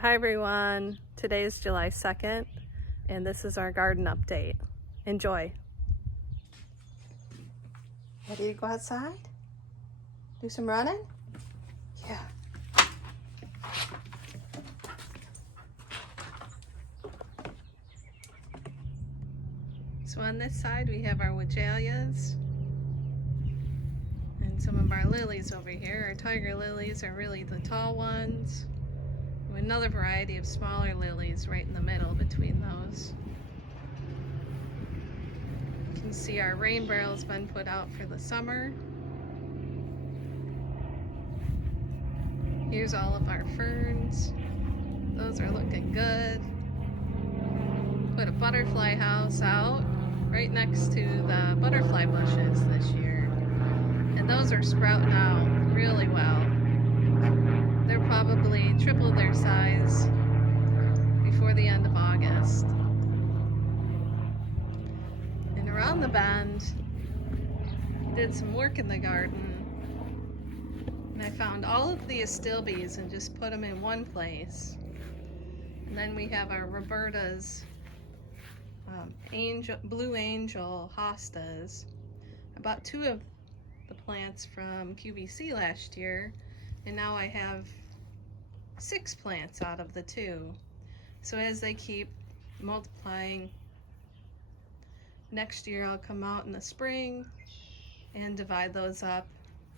Hi everyone, today is July 2nd and this is our garden update. Enjoy. Ready to go outside? Do some running? Yeah. So on this side we have our Weigelias and some of our lilies over here. Our tiger lilies are really the tall ones. Another variety of smaller lilies right in the middle between those. You can see our rain barrel's been put out for the summer. Here's all of our ferns. Those are looking good. Put a butterfly house out right next to the butterfly bushes this year. And those are sprouting out really well. They're probably triple their size before the end of August. And around the bend, did some work in the garden. And I found all of the astilbes and just put them in one place. And then we have our Roberta's Blue Angel hostas. I bought 2 of the plants from QVC last year, and now I have 6 plants out of the 2. So as they keep multiplying, next year I'll come out in the spring and divide those up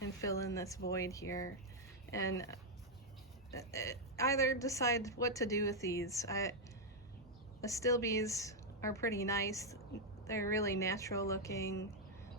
and fill in this void here, and either decide what to do with these. Astilbes are pretty nice. They're really natural looking.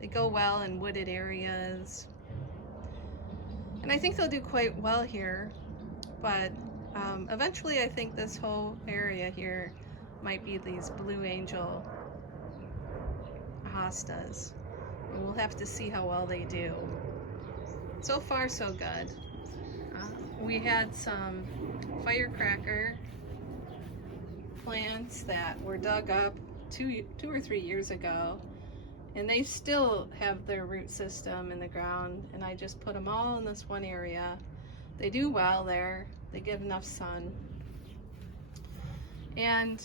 They go well in wooded areas. And I think they'll do quite well here, but eventually I think this whole area here might be these Blue Angel hostas. And we'll have to see how well they do. So far, so good. We had some firecracker plants that were dug up two or 3 years ago, and they still have their root system in the ground, and I just put them all in this one area. They do well there. They get enough sun. And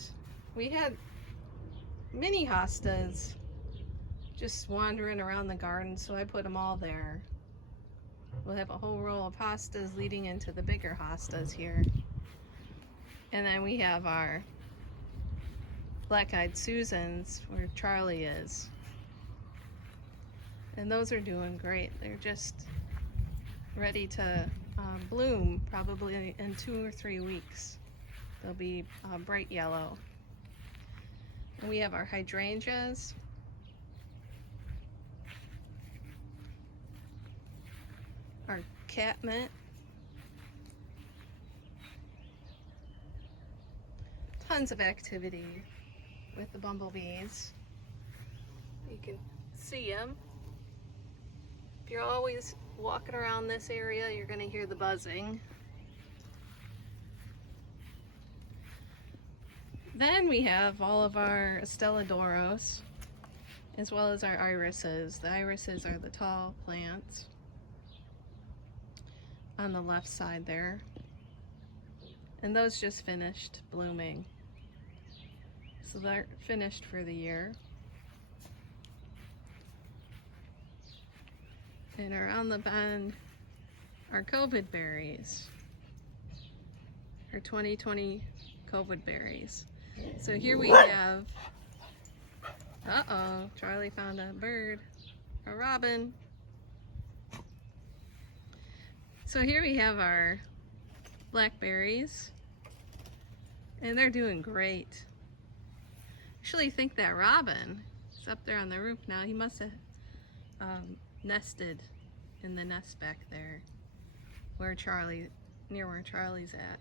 we had mini hostas just wandering around the garden, so I put them all there. We'll have a whole row of hostas leading into the bigger hostas here. And then we have our black-eyed Susans where Charlie is. And those are doing great. They're just ready to bloom probably in 2 or 3 weeks. They'll be bright yellow. And we have our hydrangeas. Our catmint. Tons of activity with the bumblebees. You can see them. If you're always walking around this area, you're going to hear the buzzing. Then we have all of our Astelodoros, as well as our irises. The irises are the tall plants on the left side there. And those just finished blooming. So they're finished for the year. And around the bend are COVID berries. Our 2020 COVID berries. So here we have, Charlie found a bird, a robin. So here we have our blackberries, and they're doing great. I actually think that robin is up there on the roof now. He must have nested in the nest back there near where Charlie's at.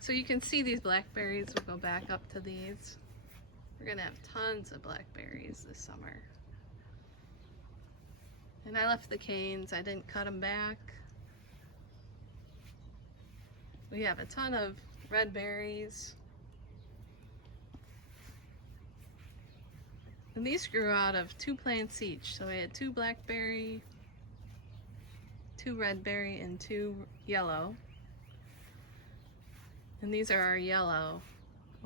So you can see these blackberries. We'll go back up to these. We're gonna have tons of blackberries this summer. And I left the canes, I didn't cut them back. We have a ton of red berries. And these grew out of 2 plants each. So we had 2 blackberry, 2 red berry, and 2 yellow. And these are our yellow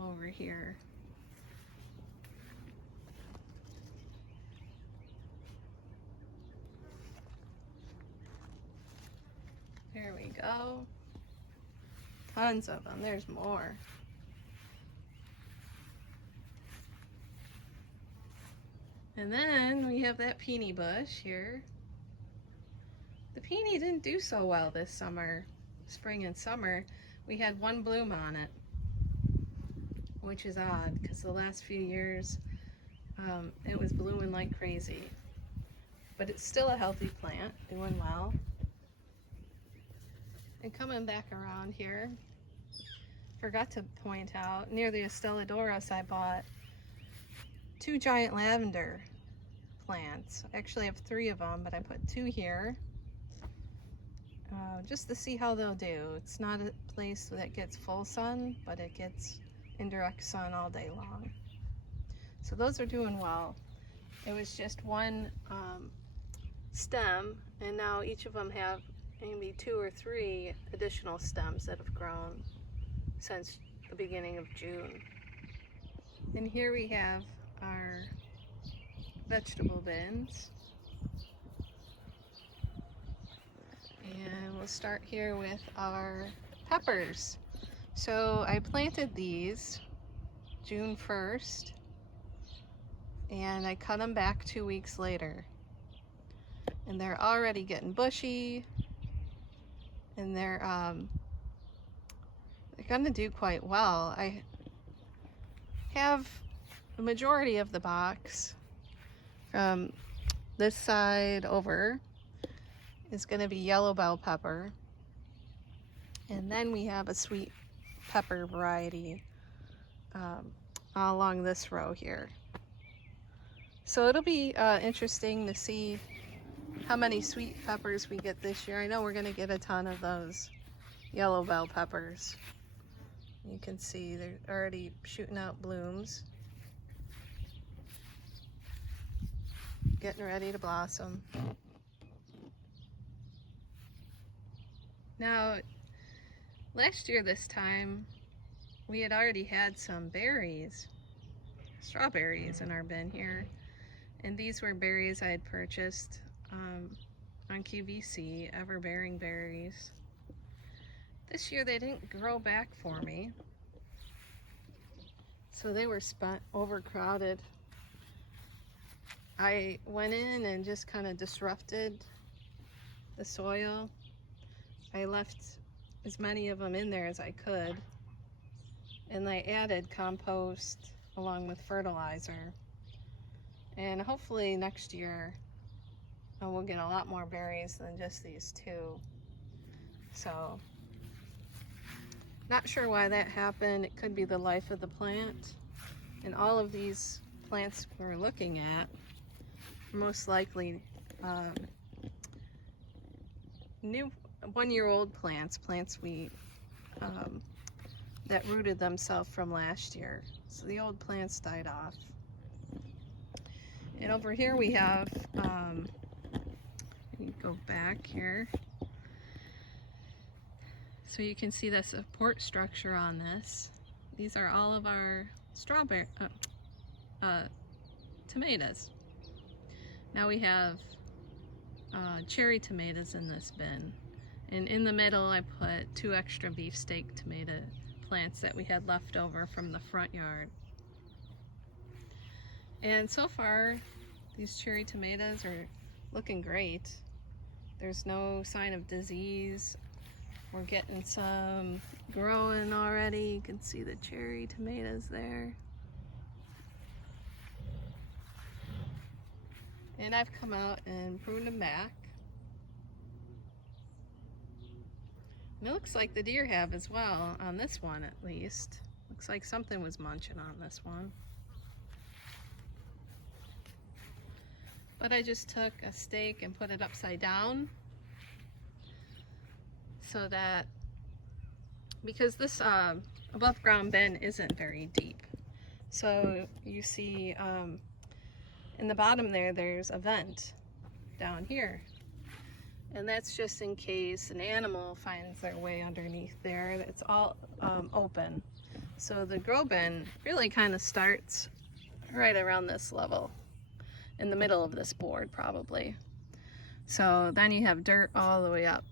over here. There we go. Tons of them. There's more. And then we have that peony bush here. The peony didn't do so well this summer, spring and summer. We had one bloom on it, which is odd because the last few years it was blooming like crazy. But it's still a healthy plant, doing well. And coming back around here, forgot to point out, near the Astellodoros I bought 2 giant lavender plants. I actually have 3 of them, but I put 2 here just to see how they'll do. It's not a place that gets full sun, but it gets indirect sun all day long. So those are doing well. It was just one stem, and now each of them have maybe 2 or 3 additional stems that have grown since the beginning of June. And here we have our vegetable bins. And we'll start here with our peppers. So I planted these June 1st, and I cut them back 2 weeks later. And they're already getting bushy, and they're gonna do quite well. I have the majority of the box from this side over is gonna be yellow bell pepper. And then we have a sweet pepper variety along this row here. So it'll be interesting to see how many sweet peppers we get this year. I know we're gonna get a ton of those yellow bell peppers. You can see they're already shooting out blooms, getting ready to blossom. Now, last year this time, we had already had some berries, strawberries in our bin here. And these were berries I had purchased on QVC, Everbearing Berries. This year they didn't grow back for me. So they were overcrowded. I went in and just kind of disrupted the soil. I left as many of them in there as I could. And I added compost along with fertilizer. And hopefully next year we'll get a lot more berries than just these 2. So, not sure why that happened. It could be the life of the plant. And all of these plants we're looking at are most likely new 1-year-old plants we that rooted themselves from last year. So the old plants died off. And over here we have, you go back here, so you can see the support structure on this. These are all of our strawberry tomatoes. Now we have cherry tomatoes in this bin, and in the middle I put 2 extra beefsteak tomato plants that we had left over from the front yard. And so far these cherry tomatoes are looking great. There's no sign of disease. We're getting some growing already. You can see the cherry tomatoes there. And I've come out and pruned them back. And it looks like the deer have as well, on this one at least. Looks like something was munching on this one. But I just took a stake and put it upside down so that, because this above ground bin isn't very deep. So you see in the bottom there's a vent down here. And that's just in case an animal finds their way underneath there. It's all open. So the grow bin really kind of starts right around this level, in the middle of this board probably. So then you have dirt all the way up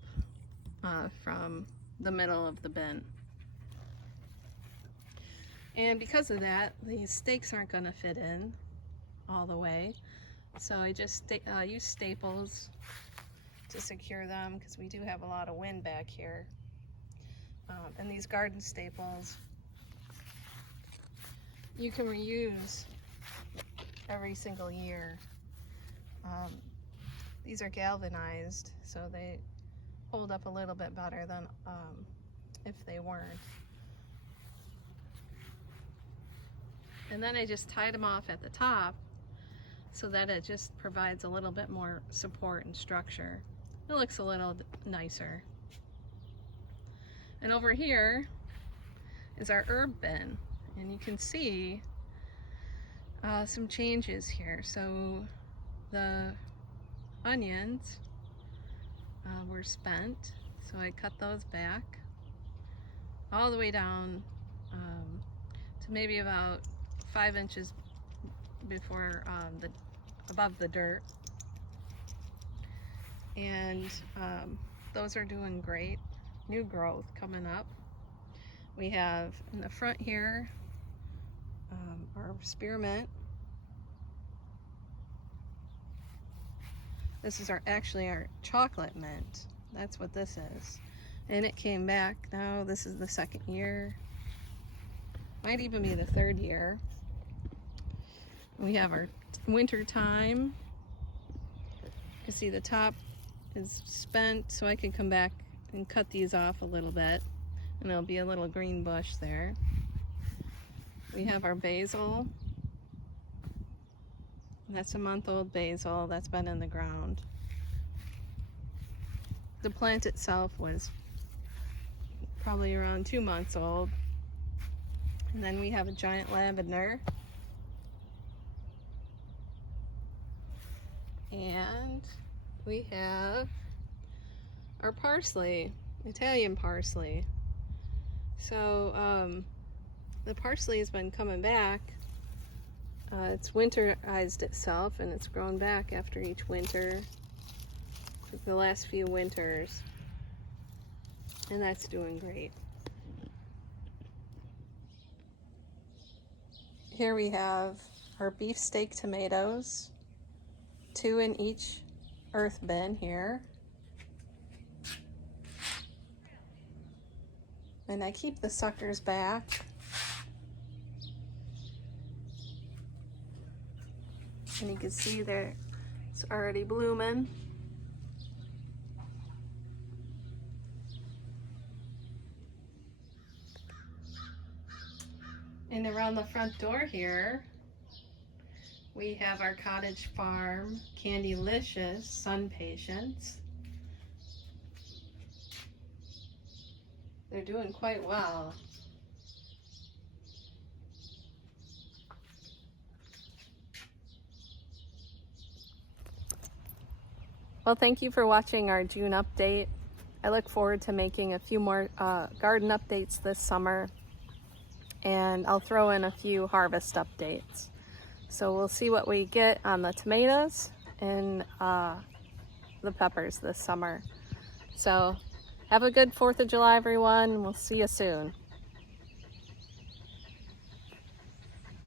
from the middle of the bin. And because of that, these stakes aren't going to fit in all the way. So I just use staples to secure them, because we do have a lot of wind back here. And these garden staples you can reuse every single year. These are galvanized, so they hold up a little bit better than if they weren't. And then I just tied them off at the top so that it just provides a little bit more support and structure. It looks a little nicer. And over here is our herb bin, and you can see some changes here. So the onions were spent, so I cut those back all the way down to maybe about 5 inches before above the dirt. And those are doing great. New growth coming up. We have in the front here our spearmint. This is actually our chocolate mint. That's what this is. And it came back. Now this is the 2nd year. Might even be the 3rd year. We have our winter time. You can see the top is spent, so I can come back and cut these off a little bit, and there'll be a little green bush there. We have our basil. That's a month-old basil that's been in the ground. The plant itself was probably around 2 months old. And then we have a giant lavender. And we have our parsley, Italian parsley. So the parsley has been coming back. It's winterized itself, and it's grown back after each winter, like the last few winters, and that's doing great. Here we have our beefsteak tomatoes, 2 in each earth bin here. And I keep the suckers back. And you can see there it's already blooming. And around the front door here, we have our Cottage Farm Candylicious Sun Patience. They're doing quite well. Well, thank you for watching our June update. I look forward to making a few more garden updates this summer, and I'll throw in a few harvest updates. So we'll see what we get on the tomatoes and the peppers this summer. So have a good 4th of July, everyone. We'll see you soon.